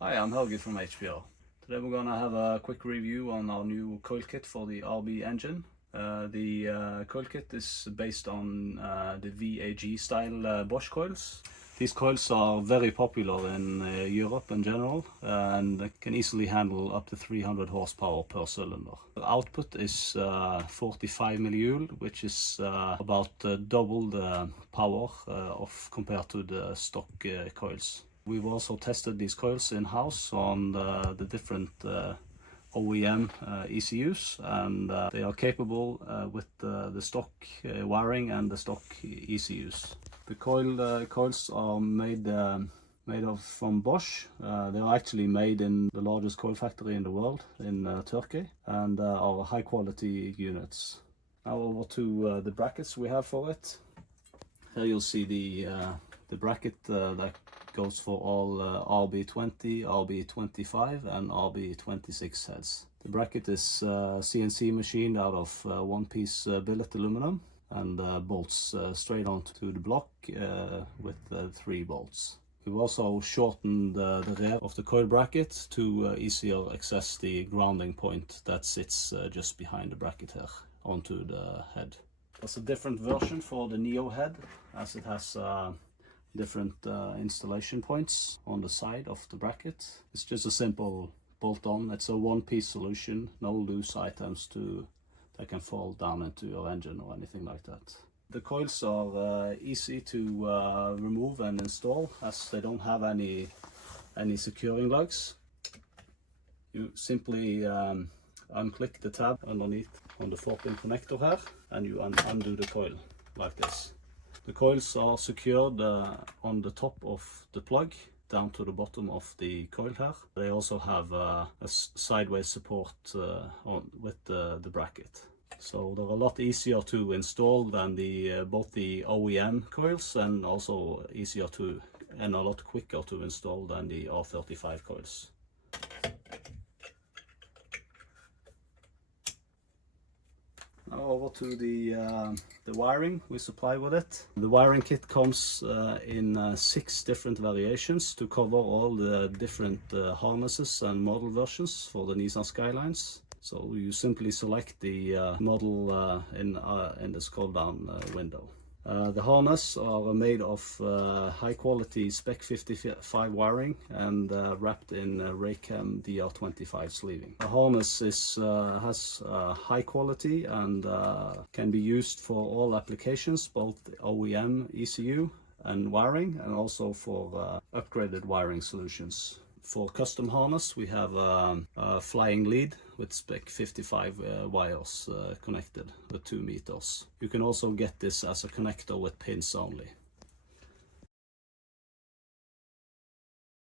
Hi, I'm Helge from HPR. Today we're going to have a quick review on our new coil kit for the RB engine. The coil kit is based on the VAG style Bosch coils. These coils are very popular in Europe in general and they can easily handle up to 300 horsepower per cylinder. The output is 45 millijoule, which is about double the power compared to the stock coils. We've also tested these coils in-house on the different OEM ECUs, and they are capable with the stock wiring and the stock ECUs. The coils are made from Bosch. They are actually made in the largest coil factory in the world, in Turkey, and are high quality units. Now over to the brackets we have for it. Here you'll see the bracket that goes for all RB20, RB25 and RB26 heads. The bracket is CNC machined out of one-piece billet aluminum and bolts straight onto the block with 3 bolts. We've also shortened the rear of the coil bracket to easier access the grounding point that sits just behind the bracket here onto the head. There's a different version for the Neo head, as it has different installation points on the side of the bracket. It's just a simple bolt-on. It's a one-piece solution, no loose items that can fall down into your engine or anything like that. The coils are easy to remove and install, as they don't have any securing lugs. You simply unclick the tab underneath on the 4-pin connector here, and you undo the coil like this. The coils are secured on the top of the plug down to the bottom of the coil here. They also have a sideways support with the bracket. So they're a lot easier to install than both the OEM coils, and also easier and a lot quicker to install than the R35 coils. Now over to the wiring we supply with it. The wiring kit comes in 6 different variations to cover all the different harnesses and model versions for the Nissan Skylines. So you simply select the model in the scroll down window. The harness are made of high quality Spec 55 wiring and wrapped in Raychem DR25 sleeving. The harness has high quality and can be used for all applications, both OEM ECU and wiring, and also for upgraded wiring solutions. For custom harness we have a flying lead with Spec 55 wires connected with 2 meters. You can also get this as a connector with pins only.